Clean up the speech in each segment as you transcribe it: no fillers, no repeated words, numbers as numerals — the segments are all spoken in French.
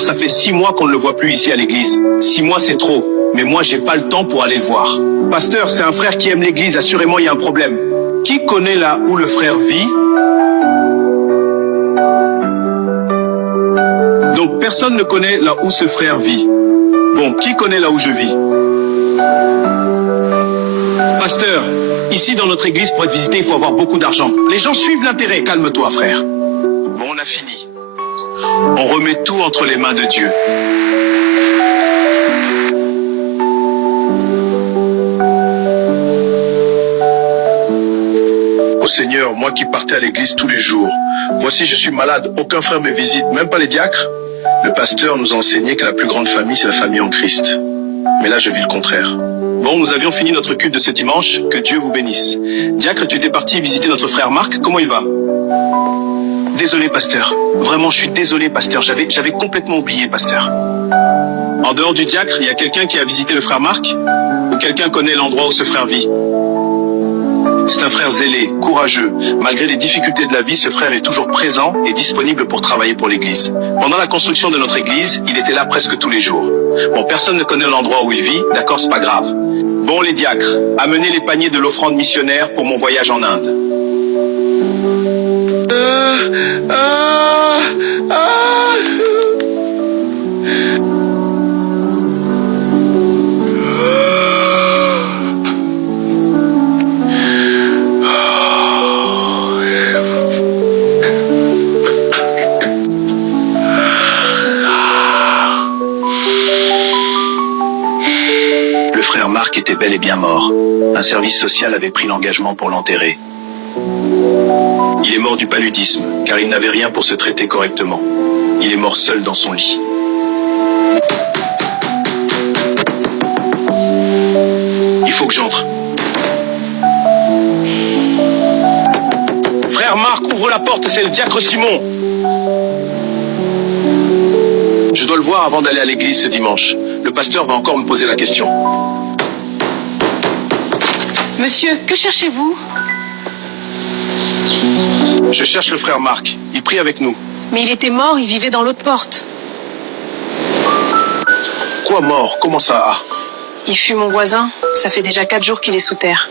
Ça fait 6 mois qu'on ne le voit plus ici à l'église. 6 mois, c'est trop. Mais moi, j'ai pas le temps pour aller le voir. Pasteur, c'est un frère qui aime l'église. Assurément, il y a un problème. Qui connaît là où le frère vit? Donc, personne ne connaît là où ce frère vit. Bon, qui connaît là où je vis? Pasteur, ici dans notre église, pour être visité, il faut avoir beaucoup d'argent. Les gens suivent l'intérêt. Calme-toi, frère. Bon, on a fini. On remet tout entre les mains de Dieu. Ô Seigneur, moi qui partais à l'église tous les jours, voici je suis malade, aucun frère me visite, même pas les diacres. Le pasteur nous a enseigné que la plus grande famille, c'est la famille en Christ. Mais là, je vis le contraire. Bon, nous avions fini notre culte de ce dimanche, que Dieu vous bénisse. Diacre, tu étais parti visiter notre frère Marc, comment il va? Désolé, pasteur. Vraiment, je suis désolé, pasteur. J'avais complètement oublié, pasteur. En dehors du diacre, il y a quelqu'un qui a visité le frère Marc? Ou quelqu'un connaît l'endroit où ce frère vit? C'est un frère zélé, courageux. Malgré les difficultés de la vie, ce frère est toujours présent et disponible pour travailler pour l'église. Pendant la construction de notre église, il était là presque tous les jours. Bon, personne ne connaît l'endroit où il vit, d'accord, c'est pas grave. Bon, les diacres, amenez les paniers de l'offrande missionnaire pour mon voyage en Inde. Le frère Marc était bel et bien mort. Un service social avait pris l'engagement pour l'enterrer. Il est mort du paludisme, car il n'avait rien pour se traiter correctement. Il est mort seul dans son lit. Il faut que j'entre. Frère Marc, ouvre la porte, c'est le diacre Simon. Je dois le voir avant d'aller à l'église ce dimanche. Le pasteur va encore me poser la question. Monsieur, que cherchez-vous? Je cherche le frère Marc. Il prie avec nous. Mais il était mort, il vivait dans l'autre porte. Quoi mort? Comment ça? Ah. Il fut mon voisin. Ça fait déjà 4 jours qu'il est sous terre.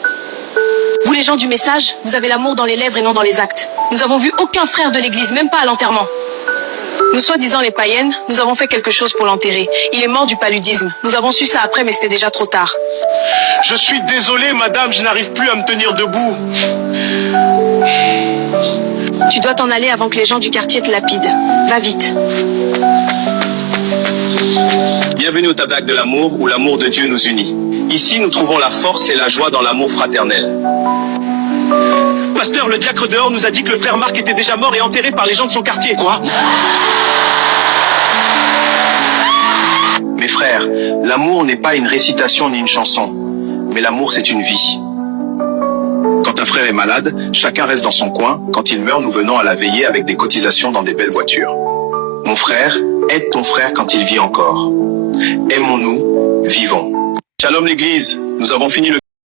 Vous les gens du message, vous avez l'amour dans les lèvres et non dans les actes. Nous avons vu aucun frère de l'église, même pas à l'enterrement. Nous soi-disant les païennes, nous avons fait quelque chose pour l'enterrer. Il est mort du paludisme. Nous avons su ça après, mais c'était déjà trop tard. Je suis désolé, madame, je n'arrive plus à me tenir debout. Tu dois t'en aller avant que les gens du quartier te lapident. Va vite. Bienvenue au tabernacle de l'amour, où l'amour de Dieu nous unit. Ici, nous trouvons la force et la joie dans l'amour fraternel. Pasteur, le diacre dehors nous a dit que le frère Marc était déjà mort et enterré par les gens de son quartier. Quoi? Mes frères, l'amour n'est pas une récitation ni une chanson, mais l'amour c'est une vie. Quand un frère est malade, chacun reste dans son coin. Quand il meurt, nous venons à la veillée avec des cotisations dans des belles voitures. Mon frère, aide ton frère quand il vit encore. Aimons-nous, vivons. Shalom l'église, nous avons fini le